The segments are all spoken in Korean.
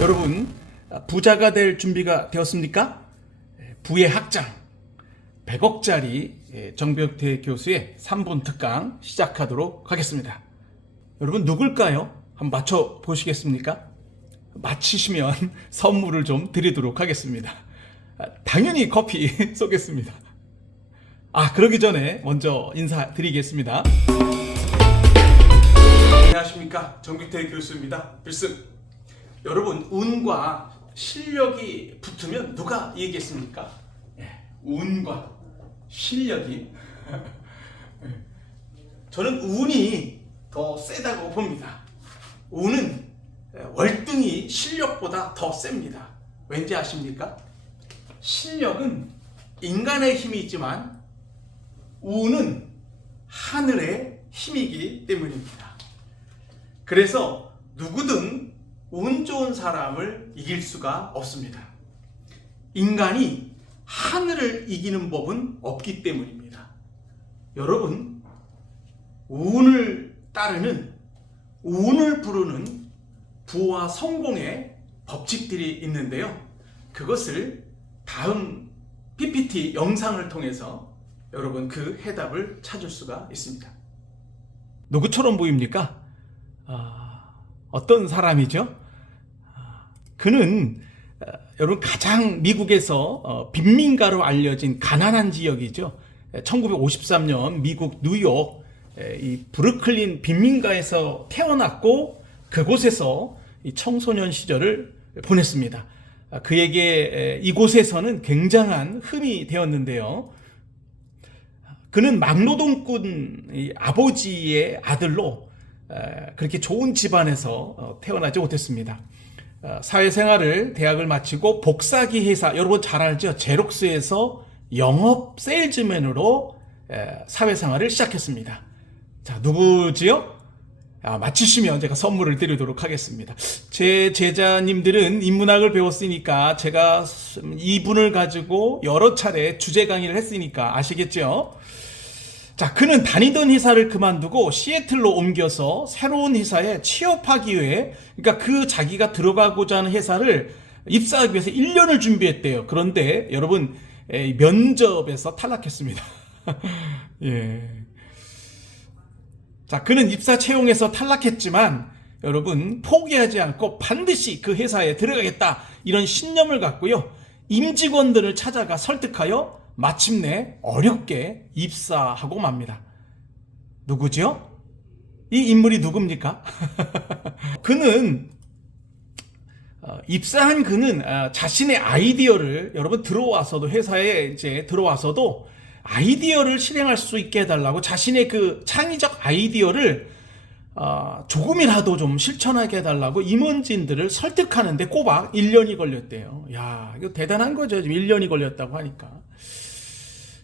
여러분 부자가 될 준비가 되었습니까? 부의 학장 100억짜리 정병태 교수의 3분 특강 시작하도록 하겠습니다. 여러분 누굴까요? 한번 맞춰 보시겠습니까? 맞히시면 선물을 좀 드리도록 하겠습니다. 아, 당연히 커피 쏘겠습니다. 아, 그러기 전에 먼저 인사드리겠습니다. 안녕하십니까. 정규태 교수입니다. 필승. 여러분, 운과 실력이 붙으면 누가 이기겠습니까? 예, 운과 실력이. 예. 저는 운이 더 세다고 봅니다. 운은 월등히 실력보다 더 셉니다. 왠지 아십니까? 실력은 인간의 힘이 있지만 운은 하늘의 힘이기 때문입니다. 그래서 누구든 운 좋은 사람을 이길 수가 없습니다. 인간이 하늘을 이기는 법은 없기 때문입니다. 여러분, 운을 따르는 운을 부르는 부와 성공의 법칙들이 있는데요. 그것을 다음 PPT 영상을 통해서 여러분 그 해답을 찾을 수가 있습니다. 누구처럼 보입니까? 아, 어떤 사람이죠? 아, 그는 아, 여러분 가장 미국에서 어, 빈민가로 알려진 가난한 지역이죠. 1953년 미국 뉴욕 에, 이 브루클린 빈민가에서 태어났고 그곳에서 이 청소년 시절을 보냈습니다. 아, 그에게 에, 이곳에서는 굉장한 흠이 되었는데요. 그는 막노동꾼 이 아버지의 아들로 에, 그렇게 좋은 집안에서 어, 태어나지 못했습니다. 어, 사회생활을 대학을 마치고 복사기 회사 여러분 잘 알죠? 제록스에서 영업 세일즈맨으로 에, 사회생활을 시작했습니다. 자 누구지요? 아, 맞히시면 제가 선물을 드리도록 하겠습니다. 제 제자님들은 인문학을 배웠으니까 제가 이분을 가지고 여러 차례 주제 강의를 했으니까 아시겠죠? 자, 그는 다니던 회사를 그만두고 시애틀로 옮겨서 새로운 회사에 취업하기 위해, 그러니까 그 자기가 들어가고자 하는 회사를 입사하기 위해서 1년을 준비했대요. 그런데 여러분, 에, 면접에서 탈락했습니다. 예. 자, 그는 입사 채용에서 탈락했지만 여러분 포기하지 않고 반드시 그 회사에 들어가겠다 이런 신념을 갖고요. 임직원들을 찾아가 설득하여 마침내 어렵게 입사하고 맙니다. 누구죠? 이 인물이 누굽니까? 그는 어, 입사한 그는 어, 자신의 아이디어를 여러분 들어와서도 회사에 이제 들어와서도 아이디어를 실행할 수 있게 해달라고 자신의 그 창의적 아이디어를 어, 조금이라도 좀 실천하게 해달라고 임원진들을 설득하는데 꼬박 1년이 걸렸대요. 야, 이거 대단한 거죠. 지금 1년이 걸렸다고 하니까.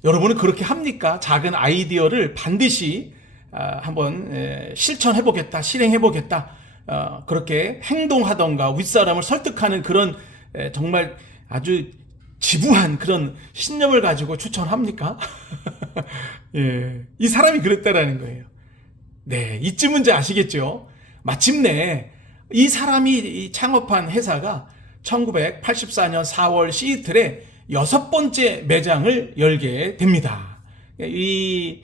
여러분은 그렇게 합니까? 작은 아이디어를 반드시 아, 한번 에, 실천해 보겠다, 실행해 보겠다. 어, 그렇게 행동하던가 윗사람을 설득하는 그런 에, 정말 아주 지부한 그런 신념을 가지고 추천합니까? 예. 이 사람이 그랬다라는 거예요. 네. 이쯤 문제 아시겠죠? 마침내 이 사람이 이 창업한 회사가 1984년 4월 시애틀에 여섯 번째 매장을 열게 됩니다. 이,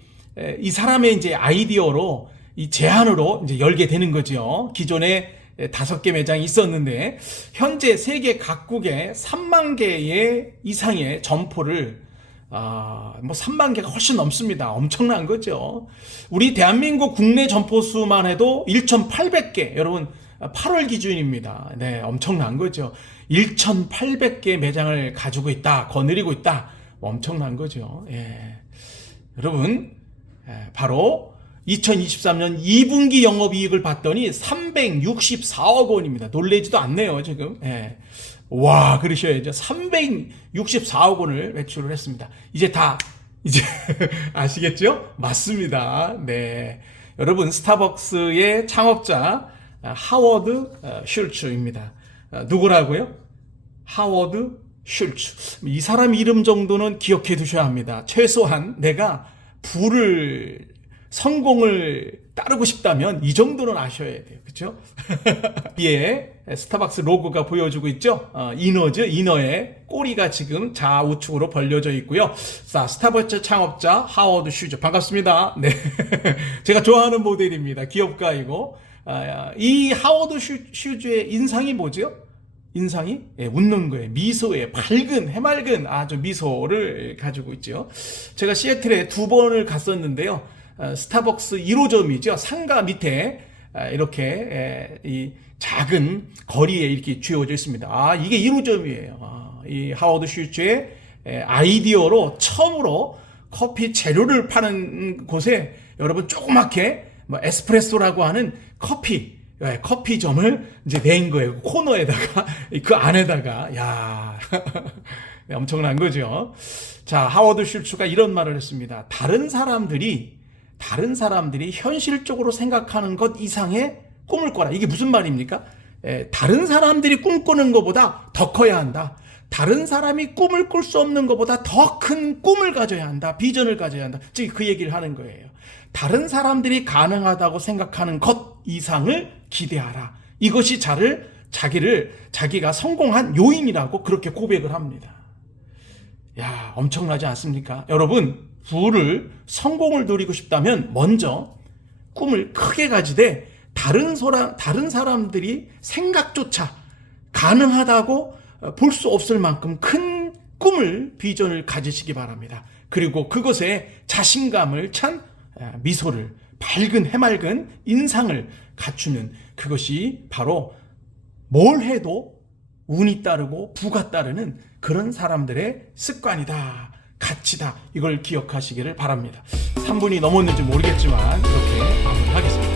이 사람의 이제 아이디어로 이 제안으로 이제 열게 되는 거죠. 기존에 다섯 개 매장이 있었는데 현재 세계 각국에 3만 개의 이상의 점포를 아, 뭐 3만 개가 훨씬 넘습니다. 엄청난 거죠. 우리 대한민국 국내 점포 수만 해도 1,800개. 여러분 8월 기준입니다. 네, 엄청난 거죠. 1,800개 매장을 가지고 있다. 거느리고 있다. 엄청난 거죠. 예. 여러분, 예, 바로 2023년 2분기 영업이익을 봤더니 364억 원입니다. 놀래지도 않네요, 지금. 예. 와, 그러셔야죠. 364억 원을 매출을 했습니다. 이제 다, 이제 아시겠죠? 맞습니다. 네. 여러분, 스타벅스의 창업자, 하워드 어, 슐츠입니다. 어, 누구라고요? 하워드 슐츠. 이 사람 이름 정도는 기억해 두셔야 합니다. 최소한 내가 부를 성공을 따르고 싶다면 이 정도는 아셔야 돼요. 그렇죠? 위에 스타벅스 로고가 보여주고 있죠. 어, 이너즈 이너의 꼬리가 지금 좌우측으로 벌려져 있고요. 자, 스타벅스 창업자 하워드 슈즈 반갑습니다. 네, 제가 좋아하는 모델입니다. 기업가이고 아, 이 하워드 슈, 슈즈의 인상이 뭐죠? 인상이 예, 웃는 거예요. 미소에 밝은 해맑은 아주 미소를 가지고 있죠. 제가 시애틀에 두 번을 갔었는데요. 어, 스타벅스 1호점이죠. 상가 밑에 아, 이렇게 에, 이 작은 거리에 이렇게 쥐어져 있습니다. 아 이게 1호점이에요. 아, 이 하워드 슈츠의 에, 아이디어로 처음으로 커피 재료를 파는 곳에 여러분 조그맣게 뭐 에스프레소라고 하는 커피 예, 커피점을 이제 낸 거예요. 코너에다가 그 안에다가 야 네, 엄청난 거죠. 자 하워드 슐츠가 이런 말을 했습니다. 다른 사람들이 다른 사람들이 현실적으로 생각하는 것 이상의 꿈을 꿔라. 이게 무슨 말입니까? 에, 다른 사람들이 꿈꾸는 것보다 더 커야 한다. 다른 사람이 꿈을 꿀 수 없는 것보다 더 큰 꿈을 가져야 한다. 비전을 가져야 한다. 즉 그 얘기를 하는 거예요. 다른 사람들이 가능하다고 생각하는 것 이상을 기대하라. 이것이 자를 자기를 자기가 성공한 요인이라고 그렇게 고백을 합니다. 야, 엄청나지 않습니까? 여러분, 부를 성공을 누리고 싶다면 먼저 꿈을 크게 가지되 다른 소라, 다른 사람들이 생각조차 가능하다고 볼 수 없을 만큼 큰 꿈을 비전을 가지시기 바랍니다. 그리고 그것에 자신감을 찬 아, 미소를 밝은 해맑은 인상을 갖추는 그것이 바로 뭘 해도 운이 따르고 부가 따르는 그런 사람들의 습관이다. 가치다. 이걸 기억하시기를 바랍니다. 3분이 넘었는지 모르겠지만 이렇게 마무리하겠습니다.